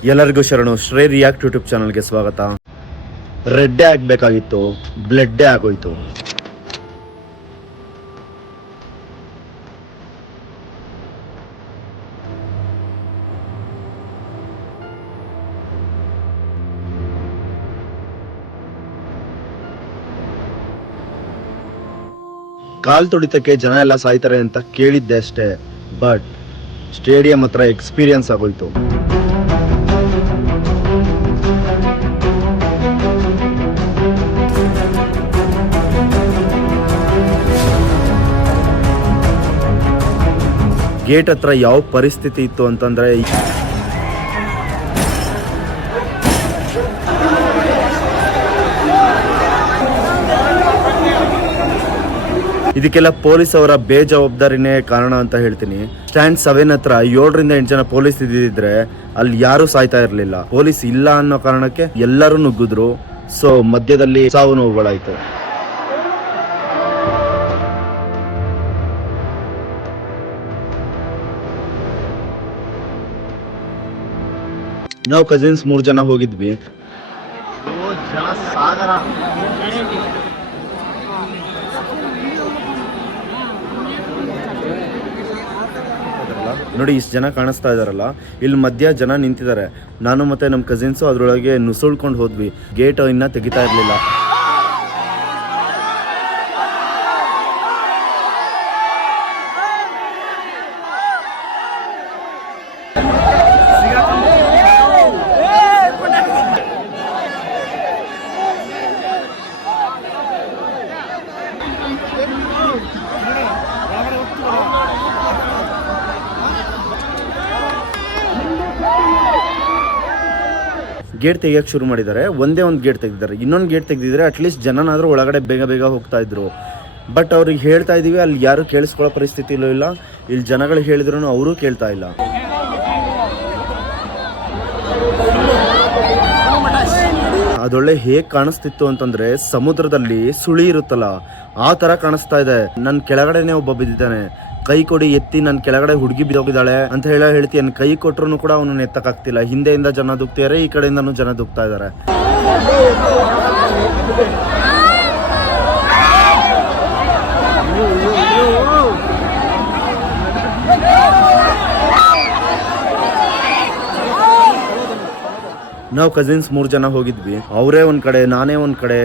ಎಲ್ಲರಿಗೂ ಶರಣು. ಶ್ರೇ react YouTube ಚಾನಲ್ಗೆ ಸ್ವಾಗತ. ರೆಡ್ಡೇ ಆಗ್ಬೇಕಾಗಿತ್ತು, ಬ್ಲಡ್ಡೇ ಆಗೋಯ್ತು. ಕಾಲ್ ತುಡಿತಕ್ಕೆ ಜನ ಎಲ್ಲ ಸಾಯ್ತಾರೆ ಅಂತ ಕೇಳಿದ್ದೆ ಅಷ್ಟೇ, ಬಟ್ ಸ್ಟೇಡಿಯಂ ಹತ್ರ ಎಕ್ಸ್ಪೀರಿಯನ್ಸ್ ಆಗೋಯ್ತು. ಗೇಟ್ ಹತ್ರ ಯಾವ ಪರಿಸ್ಥಿತಿ ಇತ್ತು ಅಂತಂದ್ರೆ, ಇದಕ್ಕೆಲ್ಲ ಪೊಲೀಸ್ ಅವರ ಬೇಜವಾಬ್ದಾರಿನೇ ಕಾರಣ ಅಂತ ಹೇಳ್ತೀನಿ. ಸ್ಟ್ಯಾಂಡ್ 7 ಹತ್ರ 7ರಿಂದ 8 ಜನ ಪೊಲೀಸ್ ಇದ್ದಿದ್ರೆ ಅಲ್ಲಿ ಯಾರು ಸಾಯ್ತಾ ಇರ್ಲಿಲ್ಲ. ಪೊಲೀಸ್ ಇಲ್ಲ ಅನ್ನೋ ಕಾರಣಕ್ಕೆ ಎಲ್ಲರೂ ನುಗ್ಗಿದ್ರು. ಸೊ ಮಧ್ಯದಲ್ಲಿ ಸಾವು ನೋವುಗಳಾಯ್ತು. ನಾವು ಕಸಿನ್ಸ್ 3 ಜನ ಹೋಗಿದ್ವಿ. ನೋಡಿ, ಇಷ್ಟು ಜನ ಕಾಣಿಸ್ತಾ ಇದಾರಲ್ಲ, ಇಲ್ಲಿ ಮಧ್ಯ ಜನ ನಿಂತಿದ್ದಾರೆ. ನಾನು ಮತ್ತೆ ನಮ್ಮ ಕಸಿನ್ಸು ಅದ್ರೊಳಗೆ ನುಸುಳ್ಕೊಂಡು ಹೋದ್ವಿ. ಗೇಟ್ ಇನ್ನ ತೆಗಿತಾ ಇರ್ಲಿಲ್ಲ. ಗೇಟ್ ತೆಗಿಯಕ್ಕೆ ಶುರು ಮಾಡಿದ್ದಾರೆ. ಒಂದೇ ಒಂದು ಗೇಟ್ ತೆಗೆದಿದ್ದಾರೆ. ಇನ್ನೊಂದು ಗೇಟ್ ತೆಗೆದಿದ್ರೆ ಅಟ್ಲೀಸ್ಟ್ ಜನನಾದರೂ ಒಳಗಡೆ ಬೇಗ ಬೇಗ ಹೋಗ್ತಾ ಇದ್ರು. ಬಟ್ ಅವ್ರಿಗೆ ಹೇಳ್ತಾ ಇದೀವಿ, ಅಲ್ಲಿ ಯಾರು ಕೇಳಿಸ್ಕೊಳ್ಳೋ ಪರಿಸ್ಥಿತಿಲೂ ಇಲ್ಲ. ಇಲ್ಲಿ ಜನಗಳು ಹೇಳಿದ್ರು ಅವರು ಕೇಳ್ತಾ ಇಲ್ಲ. ಅದೊಳ್ಳೆ ಹೇಗೆ ಕಾಣಿಸ್ತಿತ್ತು ಅಂತಂದ್ರೆ, ಸಮುದ್ರದಲ್ಲಿ ಸುಳಿ ಇರುತ್ತಲ್ಲ ಆ ತರ ಕಾಣಿಸ್ತಾ ಇದೆ. ನನ್ನ ಕೆಳಗಡೆನೆ ಒಬ್ಬ ಬಿದ್ದಿದ್ದಾನೆ. ಕೈ ಕೊಡಿ ಎತ್ತಿ, ನನ್ನ ಕೆಳಗಡೆ ಹುಡುಗಿ ಬಿದ್ದೋಗಿದ್ದಾಳೆ ಅಂತ ಹೇಳ್ತೀನಿ. ಕೈ ಕೊಟ್ಟರು ಕೂಡ ಅವನು ಎತ್ತಕ್ಕಾಗ್ತಿಲ್ಲ. ಹಿಂದೆಯಿಂದ ಜನ ದುಗ್ತಿದ್ದಾರೆ, ಈ ಕಡೆಯಿಂದನೂ ಜನ ದುಗ್ತಾ ಇದ್ದಾರೆ. ನಾವು ಕಸಿನ್ಸ್ 3 ಜನ ಹೋಗಿದ್ವಿ. ಅವರೇ ಒಂದ್ ಕಡೆ, ನಾನೇ ಒಂದ್ ಕಡೆ.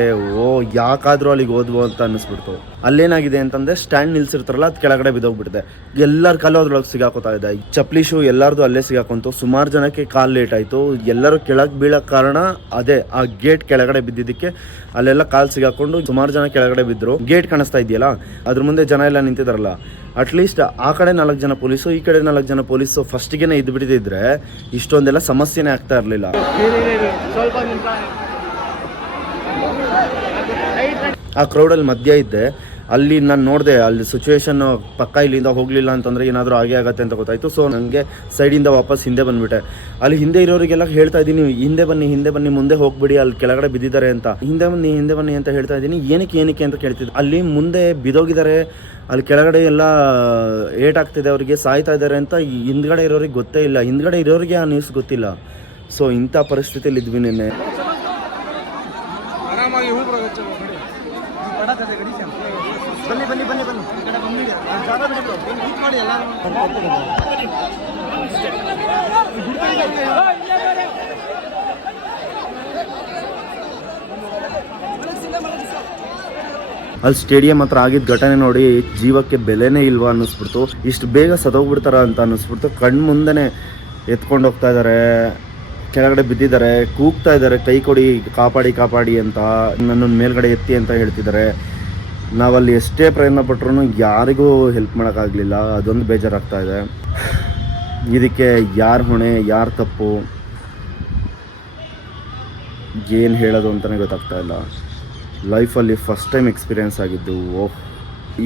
ಯಾಕಾದ್ರೂ ಅಲ್ಲಿಗೆ ಹೋದ್ವು ಅಂತ ಅನ್ನಿಸ್ಬಿಡ್ತು. ಅಲ್ಲೇನಾಗಿದೆ ಅಂತಂದ್ರೆ, ಸ್ಟ್ಯಾಂಡ್ ನಿಲ್ಸಿರ್ತಾರಲ್ಲ, ಅದ್ ಕೆಳಗಡೆ ಬಿದ್ದೋಗ್ಬಿಟ್ಟಿದೆ. ಎಲ್ಲರ ಕಾಲು ಅದ್ರೊಳಗೆ ಸಿಗಾಕೋತಾ ಇದೆ. ಚಪ್ಲಿ ಶೂ ಎಲ್ಲಾರ್ದು ಅಲ್ಲೇ ಸಿಗಾಕೊಂತು. ಸುಮಾರು ಜನಕ್ಕೆ ಕಾಲ್ ಲೇಟ್ ಆಯ್ತು. ಎಲ್ಲರೂ ಕೆಳಗೆ ಬೀಳಕ್ ಕಾರಣ ಅದೇ, ಆ ಗೇಟ್ ಕೆಳಗಡೆ ಬಿದ್ದಿದ್ದಕ್ಕೆ ಅಲ್ಲೆಲ್ಲ ಕಾಲ್ ಸಿಗಾಕೊಂಡು ಸುಮಾರು ಜನ ಕೆಳಗಡೆ ಬಿದ್ರು. ಗೇಟ್ ಕಾಣಿಸ್ತಾ ಇದೆಯಲ್ಲ, ಅದ್ರ ಮುಂದೆ ಜನ ಎಲ್ಲ ನಿಂತಿದಾರಲ್ಲ, ಅಟ್ಲೀಸ್ಟ್ ಆ ಕಡೆ 4 ಜನ ಪೊಲೀಸು, ಈ ಕಡೆ 4 ಜನ ಪೊಲೀಸು ಫಸ್ಟ್ಗೆನೆ ಇದ್ದು ಬಿಟ್ಟಿದ್ರೆ ಇಷ್ಟೊಂದೆಲ್ಲ ಸಮಸ್ಯೆನೇ ಆಗ್ತಾ ಇರಲಿಲ್ಲ. ಆ ಕ್ರೌಡಲ್ಲಿ ಮಧ್ಯ ಇದ್ದೆ. ಅಲ್ಲಿ ನಾನು ನೋಡಿದೆ, ಅಲ್ಲಿ ಸಿಚುವೇಶನ್ ಪಕ್ಕ ಇಲ್ಲಿಂದ ಹೋಗಲಿಲ್ಲ ಅಂತಂದರೆ ಏನಾದರೂ ಆಗೇ ಆಗತ್ತೆ ಅಂತ ಗೊತ್ತಾಯಿತು. ಸೊ ನನಗೆ ಸೈಡಿಂದ ವಾಪಸ್ ಹಿಂದೆ ಬಂದುಬಿಟ್ಟೆ. ಅಲ್ಲಿ ಹಿಂದೆ ಇರೋರಿಗೆಲ್ಲ ಹೇಳ್ತಾ ಇದ್ದೀನಿ, ಹಿಂದೆ ಬನ್ನಿ, ಮುಂದೆ ಹೋಗ್ಬಿಡಿ, ಅಲ್ಲಿ ಕೆಳಗಡೆ ಬಿದ್ದಿದ್ದಾರೆ ಅಂತ. ಹಿಂದೆ ಬನ್ನಿ ಅಂತ ಹೇಳ್ತಾ ಇದ್ದೀನಿ. ಏನಕ್ಕೆ ಅಂತ ಕೇಳ್ತಿದ್ದೆ. ಅಲ್ಲಿ ಮುಂದೆ ಬಿದ್ದೋಗಿದ್ದಾರೆ, ಅಲ್ಲಿ ಕೆಳಗಡೆ ಎಲ್ಲ ಏಟಾಗ್ತಿದೆ, ಅವರಿಗೆ ಸಾಯ್ತಾ ಇದ್ದಾರೆ ಅಂತ ಹಿಂದ್ಗಡೆ ಇರೋರಿಗೆ ಗೊತ್ತೇ ಇಲ್ಲ. ಹಿಂದ್ಗಡೆ ಇರೋರಿಗೆ ಆ ನ್ಯೂಸ್ ಗೊತ್ತಿಲ್ಲ. ಸೊ ಇಂಥ ಪರಿಸ್ಥಿತಿಯಲ್ಲಿ ಇದ್ವಿ ನಿನ್ನೆ. ಅಲ್ಲಿ ಸ್ಟೇಡಿಯಂ ಹತ್ರ ಆಗಿದ್ದ ಘಟನೆ ನೋಡಿ ಜೀವಕ್ಕೆ ಬೆಲೆನೇ ಇಲ್ವಾ ಅನ್ನಿಸ್ಬಿಡ್ತು. ಇಷ್ಟು ಬೇಗ ಸತ್ತೋಗ್ಬಿಡ್ತಾರ ಅಂತ ಅನ್ನಿಸ್ಬಿಡ್ತು. ಕಣ್ಣು ಮುಂದೆನೆ ಎತ್ಕೊಂಡು ಹೋಗ್ತಾ ಇದ್ದಾರೆ, ಕೆಳಗಡೆ ಬಿದ್ದಿದ್ದಾರೆ, ಕೂಗ್ತಾ ಇದ್ದಾರೆ, ಕೈ ಕೊಡಿ, ಕಾಪಾಡಿ ಅಂತ, ನನ್ನನ್ನು ಮೇಲ್ಗಡೆ ಎತ್ತಿ ಅಂತ ಹೇಳ್ತಿದ್ದಾರೆ. ನಾವಲ್ಲಿ ಎಷ್ಟೇ ಪ್ರಯತ್ನ ಪಟ್ಟರು ಯಾರಿಗೂ ಹೆಲ್ಪ್ ಮಾಡೋಕ್ಕಾಗಲಿಲ್ಲ. ಅದೊಂದು ಬೇಜಾರಾಗ್ತಾ ಇದೆ. ಇದಕ್ಕೆ ಯಾರು ಹೊಣೆ, ಯಾರು ತಪ್ಪು, ಏನು ಹೇಳೋದು ಅಂತಲೇ ಗೊತ್ತಾಗ್ತಾ ಇಲ್ಲ. ಲೈಫಲ್ಲಿ ಫಸ್ಟ್ ಟೈಮ್ ಎಕ್ಸ್ಪೀರಿಯೆನ್ಸ್ ಆಗಿದ್ದು.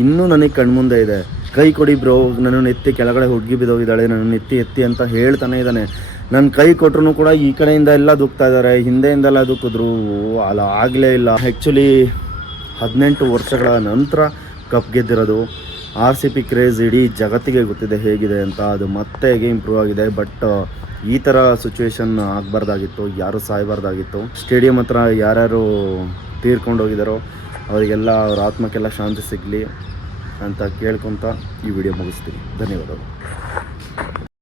ಇನ್ನೂ ನನಗೆ ಕಣ್ಮುಂದೆ ಇದೆ. ಕೈ ಕೊಡಿ ಬ್ರೋ, ನನ್ನನ್ನು ಎತ್ತಿ, ಕೆಳಗಡೆ ಹುಡುಗಿ ಬಿದ್ದೋಗಿದ್ದಾಳೆ, ನನ್ನನ್ನು ಎತ್ತಿ ಅಂತ ಹೇಳ್ತಾನೆ ಇದ್ದಾನೆ. ನನ್ನ ಕೈ ಕೊಟ್ಟರು ಕೂಡ ಈ ಕಡೆಯಿಂದ ಎಲ್ಲ ದುಗ್ತಾ ಇದ್ದಾರೆ, ಹಿಂದೆಯಿಂದೆಲ್ಲ ದುಕ್ಕಿದ್ರು. ಅಲ್ಲ ಆಗಲೇ ಇಲ್ಲ. ಆ್ಯಕ್ಚುಲಿ 18 ವರ್ಷಗಳ ನಂತರ ಕಪ್ ಗೆದ್ದಿರೋದು. RCB ಕ್ರೇಜ್ ಇಡೀ ಜಗತ್ತಿಗೆ ಗೊತ್ತಿದೆ ಹೇಗಿದೆ ಅಂತ. ಅದು ಮತ್ತೆ ಹೇಗೆ ಇಂಪ್ರೂವ್ ಆಗಿದೆ. ಬಟ್ ಈ ಥರ ಸಿಚುವೇಶನ್ ಆಗಬಾರ್ದಾಗಿತ್ತು, ಯಾರು ಸಾಯಬಾರ್ದಾಗಿತ್ತು. ಸ್ಟೇಡಿಯಂ ಹತ್ರ ಯಾರ್ಯಾರು ತೀರ್ಕೊಂಡು ಹೋಗಿದ್ದಾರೋ ಅವರಿಗೆಲ್ಲ ಅವ್ರ ಆತ್ಮಕ್ಕೆಲ್ಲ ಶಾಂತಿ ಸಿಗಲಿ ಅಂತ ಕೇಳ್ಕೊತ ಈ ವಿಡಿಯೋ ಮುಗಿಸ್ತೀನಿ. ಧನ್ಯವಾದಗಳು.